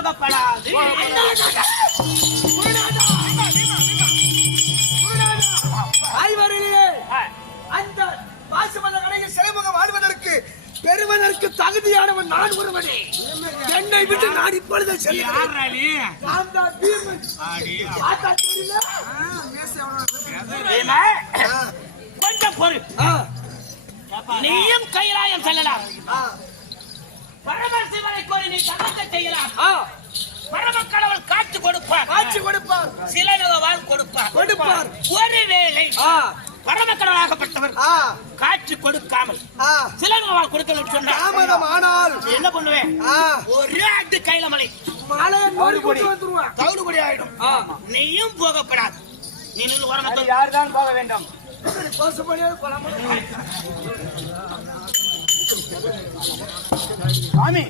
போகப்படாது. அந்த பாசுமத கடையில் சிறைமுகம் வாழ்வதற்கு பெறுவதற்கு தகுதியானவன் நான் ஒருவனே. என்னை விட்டு நான் இப்பொழுது கொஞ்சம் பொறு. நீயும் கைலாயம் செல்லலாம். பரமசிவனை கோரி நீ தவத்தை செய்யலாம். பரமக்கடவுள் காட்சி கொடுப்பார். சிலனவால் கொடுப்பார். ஒருவேளை பரமக்கடவுளாகப்பட்டவர் காட்சி கொடுக்காமல் சிலனவால் கொடுக்கணும் சொன்னா ஆனால் என்ன பண்ணுவேன்? ஒரே அட்டு கைலமலை தவுடுபடி ஆயிடும். நீயும் போகப்படாது. நீ யாருதான் போக வேண்டும்? சாமி